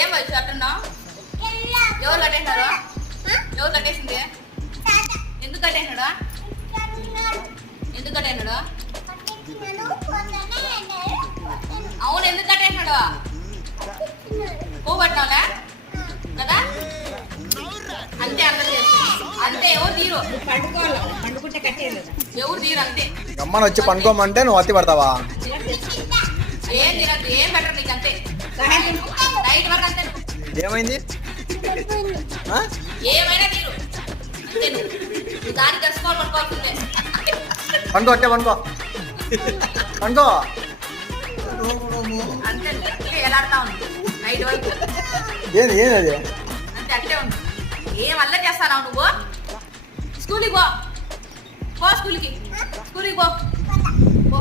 ఏం వచ్చి అట్టున్నావు? ఎవరు కట్టేసినారు? ఎవరు కట్టేసింది? ఎందుకు కట్టేసినాడు? ఎందుకు కట్టేసినాడు? అవును, ఎందుకు కట్టేసినాడు? పువ్వు పట్టినావులే కదా? అంతే, అందరూ చేస్తారు అంతే. ఎవరు తీరు? పండుకుంటే కట్టేది ఎవరు తీరు అంతే. అమ్మని వచ్చి పండుకోమంటే నువ్వు అత్తి పడతావా? ఏం తినద్దు, ఏం పెట్టరు నీకు అంతే. నైట్ వరకు అంతే. ఏమైంది? ఏమైనా తీరు అంతే. నువ్వు దాన్ని తెలుసుకోవాలి, పడుకోవాల్సిందే. పండుకో అట్టే పండుకో పండుకో. అంతే, అట్లే ఎలాడుతా ఉంది నైట్ వరకు. ఏంది ఏంది అది? అంతే, అట్లే ఉంది. ఏం అల్లరి చేస్తానా నువ్వు? స్కూల్కి పో, పో స్కూల్కి పో పో.